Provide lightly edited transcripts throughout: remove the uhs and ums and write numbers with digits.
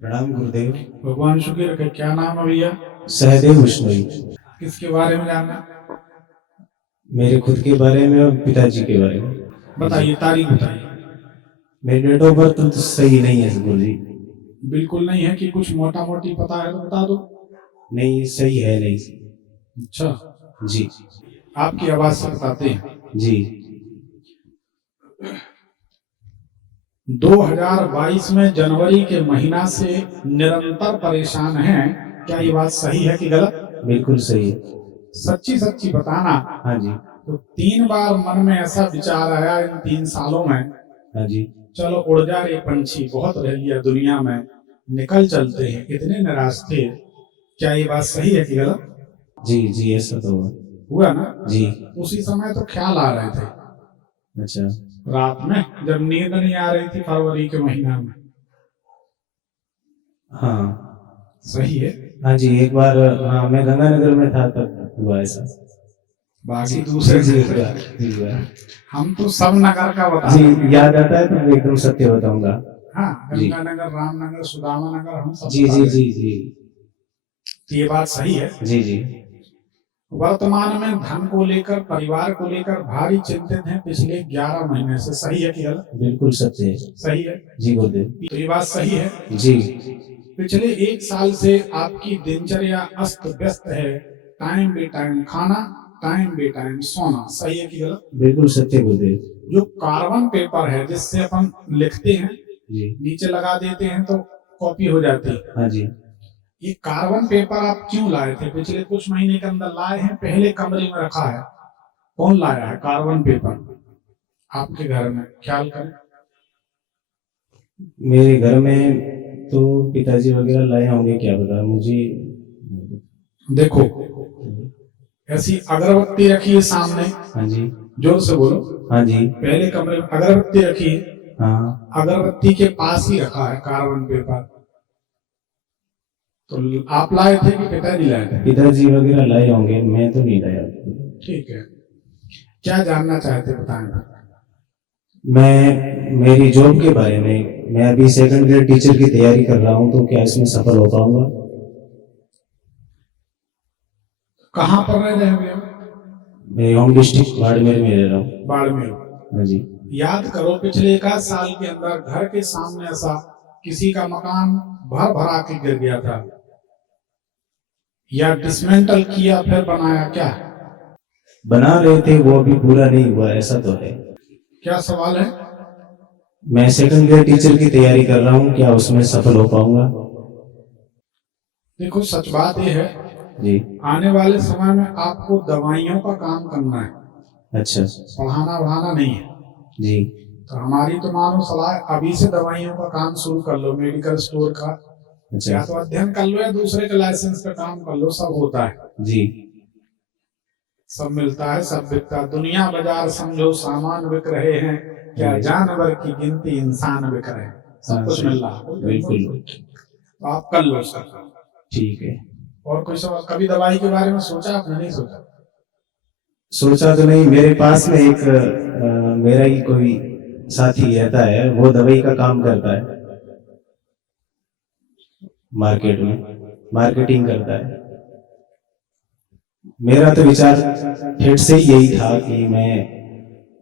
प्रणाम गुरुदेव। भगवान शुक्र रखे। क्या नाम है भैया? सहदेव बिश्नोई। किसके बारे में जानना? मेरे खुद के बारे में और पिताजी के बारे में। बताइए, तारीख बताइए। मेरी डेट ऑफ बर्थ तो सही नहीं है गुरु जी। बिल्कुल नहीं है कि कुछ मोटा मोटी पता है तो बता दो। नहीं सही है नहीं। अच्छा, जी आपकी आवाज से बताते हैं। जी 2022 में जनवरी के महीना से निरंतर परेशान हैं। क्या ये बात सही है कि गलत? बिल्कुल सही है। सच्ची सच्ची बताना। हाँ जी। तो 3 बार मन में ऐसा विचार आया इन 3 सालों में, हाँ जी। चलो उड़ जा रे पंछी, बहुत रह लिया दुनिया में, निकल चलते हैं, इतने निराश थे। क्या ये बात सही है कि गलत? जी जी ऐसा तो हुआ। हुआ ना जी। उसी समय तो ख्याल आ रहे थे अच्छा। रात में, जब नींद नहीं आ रही थी फरवरी के महीना में। हाँ सही है। हाँ जी एक बार हाँ मैं गंगानगर में था तब हुआ ऐसा। बाकी दूसरे जी से जी हम तो सब नगर का बता जी रहे हैं। याद आता है तो मैं एकदम सत्य बताऊंगा। हाँ, जी गंगानगर, रामनगर, सुदामा नगर, हम सब जी बता जी रहे जी हैं। जी ये बात सही है। जी जी वर्तमान में धन को लेकर, परिवार को लेकर भारी चिंतित हैं पिछले 11 महीने से। सही है कि गलत? बिल्कुल सत्य है। सही है जी गुरुदेव। तो ये बात सही है। जी पिछले 1 साल से आपकी दिनचर्या अस्त व्यस्त है। टाइम बे टाइम खाना, टाइम बे टाइम सोना। सही है कि गलत? बिल्कुल सत्य गुरुदेव। जो कार्बन पेपर है जिससे अपन लिखते हैं, जी नीचे लगा देते हैं तो कॉपी हो जाती है। हाँ जी। ये कार्बन पेपर आप क्यों लाए थे? पिछले कुछ महीने के अंदर लाए हैं, पहले कमरे में रखा है। कौन लाया है कार्बन पेपर आपके घर में? ख्याल करें। मेरे घर में तो पिताजी वगैरह लाए होंगे, क्या पता मुझे। देखो, ऐसी अगरबत्ती रखी है सामने। हाँ जी। जोर से बोलो। हाँ जी। पहले कमरे में अगरबत्ती रखी है। हाँ अगरबत्ती के पास ही रखा है कार्बन पेपर। तो आप लाए थे कि पिताजी लाए थे? पिताजी वगैरह लाए होंगे, मैं तो नहीं लाया। ठीक है, क्या जानना चाहते बताएं। मैं मेरी जॉब के बारे में, मैं अभी सेकंड ग्रेड टीचर की तैयारी कर रहा हूँ, तो क्या इसमें सफल हो पाऊंगा? कहाँ पर रह रहे हैं? मैं होम डिस्ट्रिक्ट बाड़मेर में रह रहा हूँ। बाड़मेर। हाँ जी। याद करो पिछले 1 साल के अंदर घर के सामने ऐसा किसी का मकान भर भरा के गिर गया था, या डिसमेंटल किया फिर बनाया? क्या बना रहे थे, वो अभी पूरा नहीं हुआ, ऐसा तो है। क्या सवाल है? मैं सेकंड ग्रेड टीचर की तैयारी कर रहा हूँ, क्या उसमें सफल हो पाऊंगा? देखो, सच बात यह है जी। आने वाले समय में आपको दवाइयों का काम करना है। अच्छा। पढ़ाना वढ़ाना नहीं है। जी। तो हमारी तो मानो सलाह, अभी से दवाइयों का काम शुरू कर लो, मेडिकल स्टोर का। अच्छा। या तो अध्ययन कर लो या दूसरे के लाइसेंस का काम कर लो, सब होता है। जी। सब मिलता है, सब बिकता। दुनिया बाजार समझो, सामान बिक रहे हैं, क्या जानवर की गिनती इंसान बिक रहे हैं। सब कुछ मिल रहा है। बिल्कुल। तो आप कर लो उसका काम। ठीक है। और कोई सवाल? कभी दवाई के बारे में सोचा आपने? नहीं सोचा? सोचा तो नहीं, मेरे पास में एक मेरा ही कोई साथी रहता है, वो दवाई का काम करता है, मार्केट में मार्केटिंग करता है। मेरा तो विचार फिर से यही था कि मैं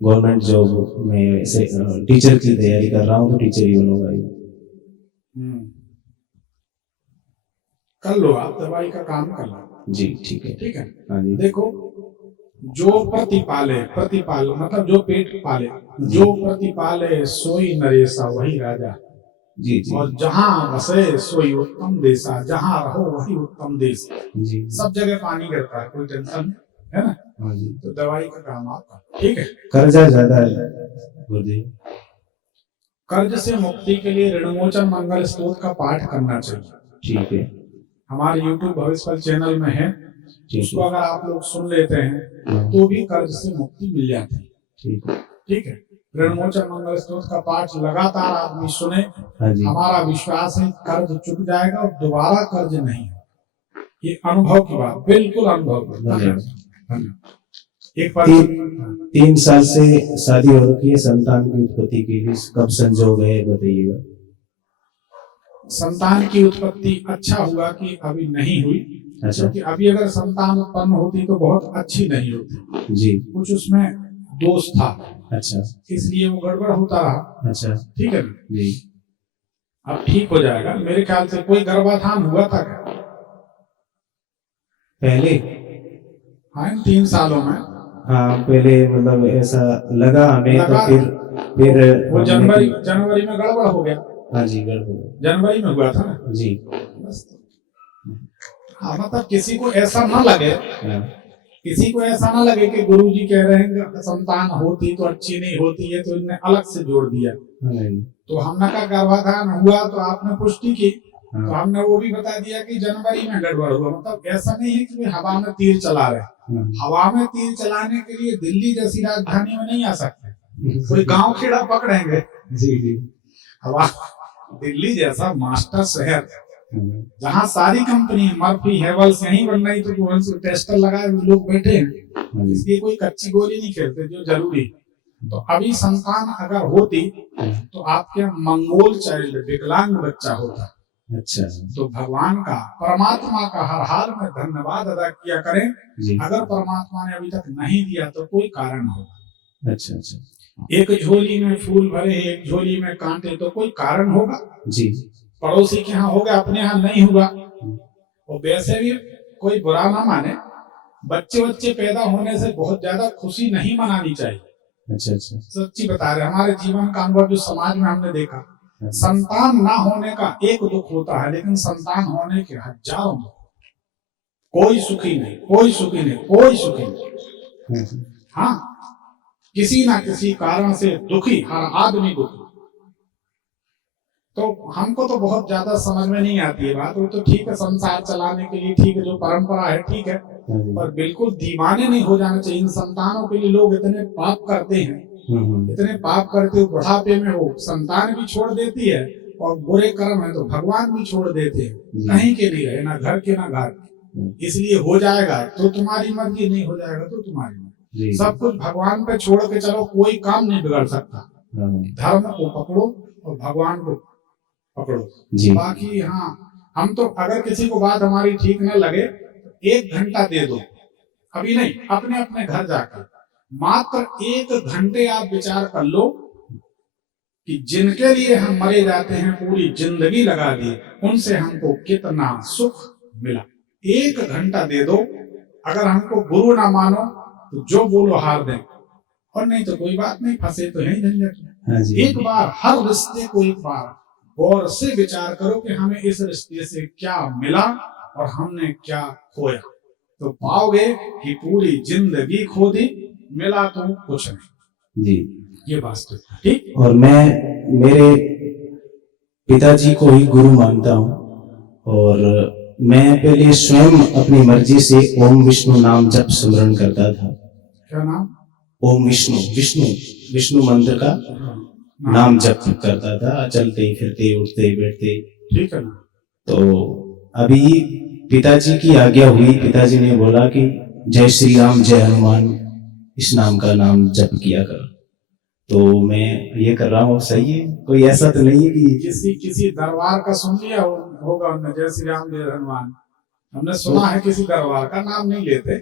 गवर्नमेंट जॉब में से टीचर की तैयारी कर रहा हूँ, तो टीचर ही बनूंगा। कर लो, आप दवाई का काम कर लो। जी ठीक है। ठीक है। हाँ जी। देखो, जो प्रतिपाले, प्रतिपाल मतलब जो पेट पाले, जो प्रतिपाले सोई नरेसा वही राजा। जी जी। और जहां बसे सोई उत्तम देशा, जहां रहो वही उत्तम देश। जी। सब जगह पानी गिरता है, कोई टेंशन है ना? हाँ जी। तो दवाई का काम आपका। ठीक है। कर्जा ज्यादा है गुरुदेव। कर्ज से मुक्ति के लिए ऋणमोचन मंगल स्तोत्र का पाठ करना चाहिए। ठीक है। हमारे YouTube भविष्य फल चैनल में है, उसको अगर आप लोग सुन लेते हैं हाँ। तो भी कर्ज से मुक्ति मिल जाती है। ठीक है। ठीक है। ऋणमोचन मंगल स्तोत्र का पाठ लगातार आदमी सुने। हाँ जी। हमारा विश्वास है कर्ज चुक जाएगा और दोबारा कर्ज नहीं है। ये अनुभव की बात, बिल्कुल अनुभव। धन्यवाद। एक बार 3 साल से शादी हो रखी है, संतान की उत्पत्ति के लिए कब संजोग है बताइएगा। संतान की उत्पत्ति अच्छा हुआ कि अभी नहीं हुई, अच्छा क्योंकि अभी अगर संतान उत्पन्न होती तो बहुत अच्छी नहीं होती, जी, कुछ उसमें दोष था, अच्छा इसलिए वो गड़बड़ होता रहा। अच्छा ठीक है ना, जी। अब ठीक हो जाएगा मेरे ख्याल से। कोई गर्भाधान हुआ था क्या? पहले हाँ, इन 3 सालों में हाँ पहले मतलब ऐसा लगा हमें, तो लगा। फिर वो हमने जनवरी में गड़बड़ हो गया, हाँ जी गड़बड़ जनवरी में हुआ था ना जी। बस। हाँ, मतलब किसी को ऐसा ना लगे, हाँ, किसी को ऐसा ना लगे कि गुरुजी कह रहे हैं कि संतान होती तो अच्छी नहीं होती है, तो इनने अलग से जोड़ दिया। नहीं, तो हमने कहा गर्भाधान हुआ, तो आपने पुष्टि की, हाँ, तो हमने वो भी बता दिया कि जनवरी में गड़बड़ हुआ। मतलब ऐसा नहीं है कि हवा में तीर चला रहे, हाँ, हवा में तीर चलाने के लिए दिल्ली जैसी राजधानी में नहीं आ सकते, कोई गांव खेड़ा पकड़ेंगे। जी जी। हवा, दिल्ली जैसा मास्टर शहर हाँ, जहाँ सारी कंपनी मर्फी हेवल्स यहीं बन रही, तो टेस्टर लगाए हुए लोग बैठे हैं, हाँ जी, इसलिए कोई कच्ची गोली नहीं खेलते जो जरूरी। तो अभी संतान अगर होती तो आपके मंगोल चाइल्ड, विकलांग बच्चा होता। अच्छा तो भगवान का, परमात्मा का हर हाल में धन्यवाद अदा किया करें। जी, अगर परमात्मा ने अभी तक नहीं दिया तो कोई कारण होगा। अच्छा अच्छा एक झोली में फूल भरे, एक झोली में कांटे, तो कोई कारण होगा। जी, पड़ोसी के यहाँ हो गया, अपने यहाँ नहीं हुआ। और वैसे भी कोई बुरा ना माने, बच्चे पैदा होने से बहुत ज्यादा खुशी नहीं मनानी चाहिए। अच्छा अच्छा सच्ची बता रहे, हमारे जीवन का अनुभव जो समाज में हमने देखा, संतान ना होने का एक दुख होता है, लेकिन संतान होने के हजारों दुख। कोई सुखी नहीं, कोई सुखी नहीं, कोई सुखी नहीं। हाँ, किसी ना किसी कारण से दुखी हर आदमी दुखी। तो हमको तो बहुत ज्यादा समझ में नहीं आती है बात। वो तो ठीक है, संसार चलाने के लिए ठीक है, जो परंपरा है ठीक है, पर बिल्कुल दीवाने नहीं हो जाना चाहिए। इन संतानों के लिए लोग इतने पाप करते हैं, इतने पाप करते हुए बुढ़ापे में वो संतान भी छोड़ देती है, और बुरे कर्म है तो भगवान भी छोड़ देते हैं। कहीं के नहीं रहे, ना घर के ना घर। इसलिए हो जाएगा तो तुम्हारी मर्जी, नहीं हो जाएगा तो तुम्हारी मर्जी। सब कुछ भगवान पे छोड़ के चलो, कोई काम नहीं बिगड़ सकता। धर्म को पकड़ो और भगवान को पकड़ो जी। बाकी हाँ, हम तो अगर किसी को बात हमारी ठीक न लगे, 1 घंटा दे दो, अभी नहीं, अपने अपने घर जाकर मात्र 1 घंटे आप विचार कर लो कि जिनके लिए हम मरे जाते हैं, पूरी जिंदगी लगा दी, उनसे हमको कितना सुख मिला। 1 घंटा दे दो। अगर हमको गुरु ना मानो तो जो बोलो हार दें, और नहीं तो कोई बात नहीं, फंसे तो है झंझट। एक बार हर रिश्ते को एक बार गौर से विचार करो कि हमें इस रिश्ते से क्या मिला और हमने क्या खोया, तो पाओगे कि पूरी जिंदगी खो दी, मिला तो कुछ नहीं जी। ये वास्तव ठीक। और मैं मेरे पिताजी को ही गुरु मानता हूँ, और मैं पहले स्वयं अपनी मर्जी से ओम विष्णु नाम जप सिमरन करता था। क्या नाम? ओम विष्णु, विष्णु विष्णु मंत्र का नाम जप करता था, चलते फिरते उठते बैठते, ठीक है ना। तो अभी पिताजी की आज्ञा हुई, पिताजी ने बोला कि जय श्री राम जय हनुमान इस नाम का नाम जप किया कर, तो मैं ये कर रहा हूँ। सही है, कोई ऐसा तो नहीं है कि किसी दरबार का सुन लिया होगा उन्होंने, जय श्री राम जय हनुमान। हमने सुना है किसी दरबार का नाम नहीं लेते,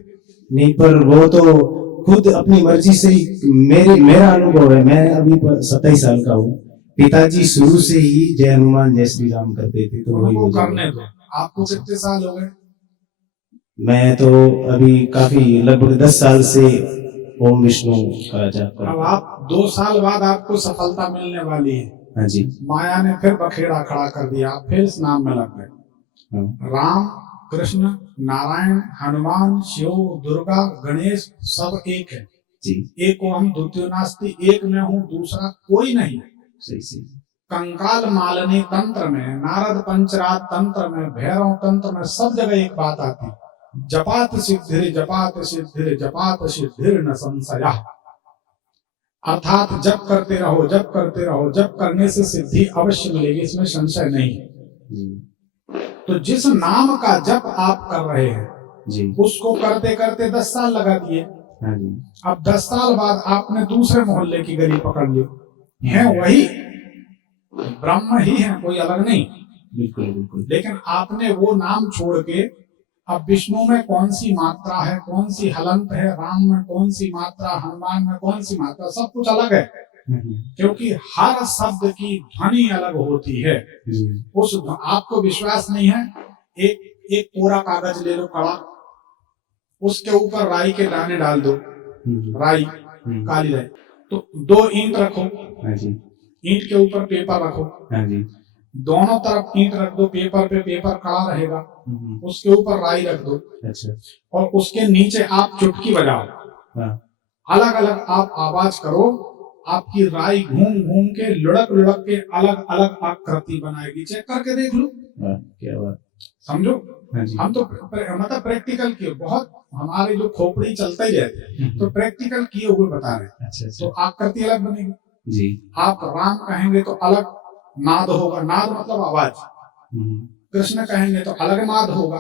नहीं, पर वो तो खुद अपनी मर्जी से ही। मेरा अनुभव है, मैं अभी 27 साल का हूँ, पिताजी शुरू से ही जय हनुमान जय श्री राम करते थे, तो वही करने दो। आपको कितने साल हो गए? मैं तो अभी काफी लगभग 10 साल से ओम विष्णु का जाप करता हूं। अब आप 2 साल बाद आपको सफलता मिलने वाली है। हाँ जी। माया ने फिर बखेड़ा खड़ा कर दिया, आप फिर इस नाम में लग गए। राम कृष्ण नारायण हनुमान शिव दुर्गा गणेश सब एक है जी। एक को हम द्वितीय नास्ति, एक में हूँ दूसरा कोई नहीं। सही सही। कंकाल मालनी तंत्र में, नारद पंचरात तंत्र में, भैरव तंत्र में, सब जगह एक बात आती, जपात सिद्धिर जपात सिद्धिर जपात सिद्धिर न संशया। अर्थात जप करते रहो, जप करते रहो, जप करने से सिद्धि अवश्य मिलेगी, इसमें संशय नहीं है। तो जिस नाम का जप आप कर रहे हैं जी, उसको करते करते 10 साल लगा दिए। अब 10 साल बाद आपने दूसरे मोहल्ले की गली पकड़ ली, है वही ब्रह्म ही है, कोई अलग नहीं। बिल्कुल बिल्कुल। लेकिन आपने वो नाम छोड़ के अब विष्णु में कौन सी मात्रा है, कौन सी हलंत है, राम में कौन सी मात्रा, हनुमान में कौन सी मात्रा, सब कुछ अलग है। क्योंकि हर शब्द की ध्वनि अलग होती है। उस आपको विश्वास नहीं है, एक कोरा कागज ले लो कड़ा, उसके ऊपर राई के दाने डाल दो, राई काली राई, तो 2 ईंट रखो, ईंट के ऊपर पेपर रखो, दोनों तरफ ईंट रख दो, पेपर पे पेपर खड़ा रहेगा, उसके ऊपर राई रख दो, अच्छा, और उसके नीचे आप चुटकी बजाओ, अलग अलग आप आवाज करो, आपकी राई घूम घूम के लुढ़क लुढ़क के अलग अलग आकृति बनाएगी। चेक करके देख लो, क्या बात, समझो। हम तो मतलब प्रैक्टिकल किए, बहुत हमारे जो खोपड़ी चलते ही रहते हैं, तो प्रैक्टिकल किए हुए बता रहे। अच्छा, तो आकृति अलग बनेगी जी। आप राम कहेंगे तो अलग नाद होगा, नाद मतलब आवाज, कृष्ण कहेंगे तो अलग नाद होगा,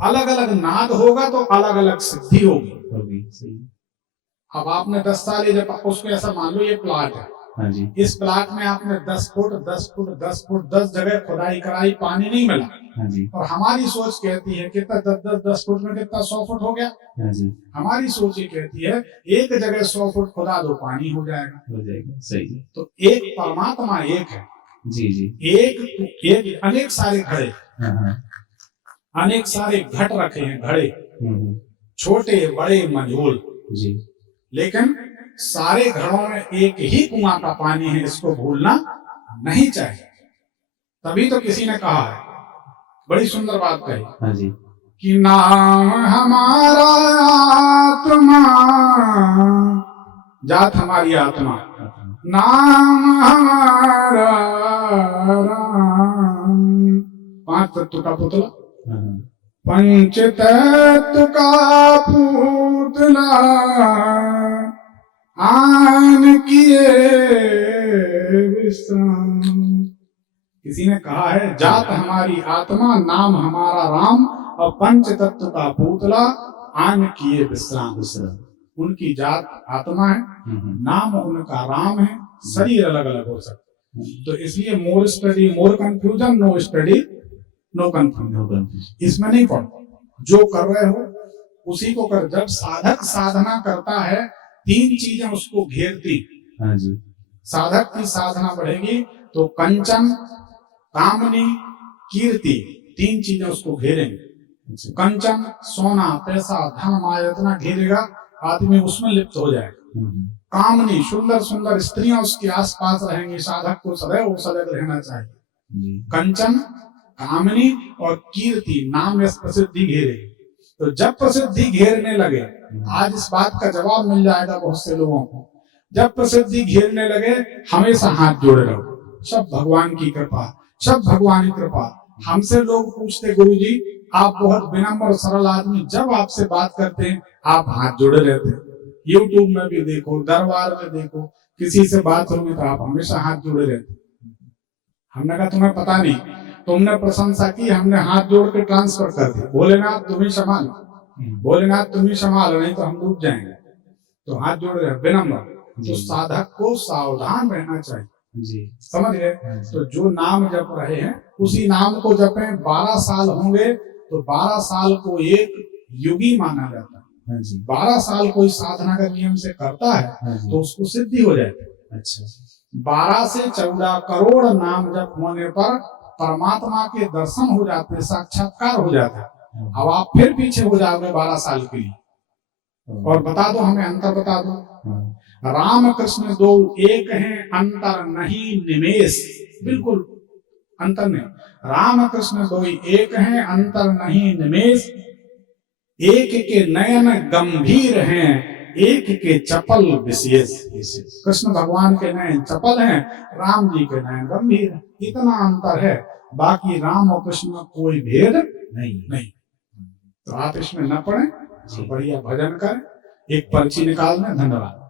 अलग अलग नाद होगा तो अलग अलग सिद्धि होगी। अब आपने 10 साल जब उसको ऐसा मान लो ये प्लाट है, हाँ जी, इस प्लाट में आपने 10 फुट 10 फुट 10 फुट 10 जगह खुदाई कराई, पानी नहीं मिला, हाँ जी, और हमारी सोच कहती है कितना 10 फुट में कितना 100 फुट हो गया, हाँ जी, हमारी सोच ये कहती है एक जगह 100 फुट खुदा दो पानी हो जाएगा, सही है। तो एक परमात्मा एक है जी जी, एक अनेक सारे घड़े, अनेक सारे घट रखे हैं, घड़े छोटे बड़े मंझोल जी, लेकिन सारे घरों में एक ही कुआं का पानी है, इसको भूलना नहीं चाहिए। तभी तो किसी ने कहा है, बड़ी सुंदर बात कही, हाँ जी, कि नाम हमारा आत्मा, जात हमारी आत्मा, नाम हमारा राम, 5 तत्व का पुतला, पंच तत्व का पुतला, आन किए विश्राम। किसी ने कहा है जात हमारी आत्मा, नाम हमारा राम, और पंच तत्व का पुतला, आन किए विश्राम। उनकी जात आत्मा है, नाम उनका राम है, शरीर अलग अलग हो सकता है। तो इसलिए more study more confusion, no study no confusion. इसमें नहीं पढ़ो, जो कर रहे हो उसी को कर। जब साधक साधना करता है 3 चीजें उसको घेरती, हाँ जी, साधक की साधना बढ़ेगी तो कंचन, कामनी, कीर्ति, 3 चीजें उसको घेरेंगे। कंचन सोना पैसा धन माया इतना घेरेगा, आदमी उसमें लिप्त हो जाएगा। कामनी सुंदर सुंदर स्त्रियां उसके आसपास रहेंगी, साधक को सदैव सजग रहना चाहिए। कंचन, कामनी और कीर्ति, नाम या प्रसिद्धि घेरेगी। तो जब प्रसिद्धि घेरने लगे, आज इस बात का जवाब मिल जाएगा बहुत से लोगों को, जब प्रसिद्धि घेरने लगे हमेशा हाथ जोड़े रहो, सब भगवान की कृपा, सब भगवान की कृपा। हमसे लोग पूछते गुरुजी आप बहुत विनम्र और सरल आदमी, जब आपसे बात करते हैं आप हाथ जोड़े रहते हैं। यूट्यूब में भी देखो, दरबार में देखो, किसी से बात होगी तो आप हमेशा हाथ जोड़े रहते। हमने कहा तुम्हें पता नहीं, तुमने प्रशंसा की, हमने हाथ जोड़ के ट्रांसफर कर दिया, भोलेनाथ तुम ही संभालो, भोलेनाथ तुम ही संभालो, नहीं तो हम डूब जाएंगे। तो हाथ जोड़ रहे विनम्र। तो साधक को सावधान रहना चाहिए जी, समझ गए। तो जो नाम जप रहे हैं उसी नाम को जपें। 12 साल होंगे तो 12 साल को एक युगी माना जाता है। 12 साल कोई साधना का नियम से करता है तो उसको सिद्धि हो जाती है। अच्छा, 12 से 14 करोड़ नाम जप होने पर परमात्मा के दर्शन हो जाते, साक्षात्कार हो जाता है। अब आप फिर पीछे हो जाओगे 12 साल के लिए, और बता दो हमें अंतर बता दो। राम कृष्ण दो एक हैं, अंतर नहीं निमेष, बिल्कुल अंतर नहीं। राम कृष्ण दो एक हैं, अंतर नहीं निमेष, एक के नयन गंभीर हैं, एक के चपल विशेष। कृष्ण भगवान के नयन चपल हैं, राम जी के नयन गंभीर हैं, इतना अंतर है। बाकी राम और कृष्ण में कोई भेद नहीं। तो आप इसमें न पढ़ें, बढ़िया भजन करें, एक पर्ची निकाल दें। धन्यवाद।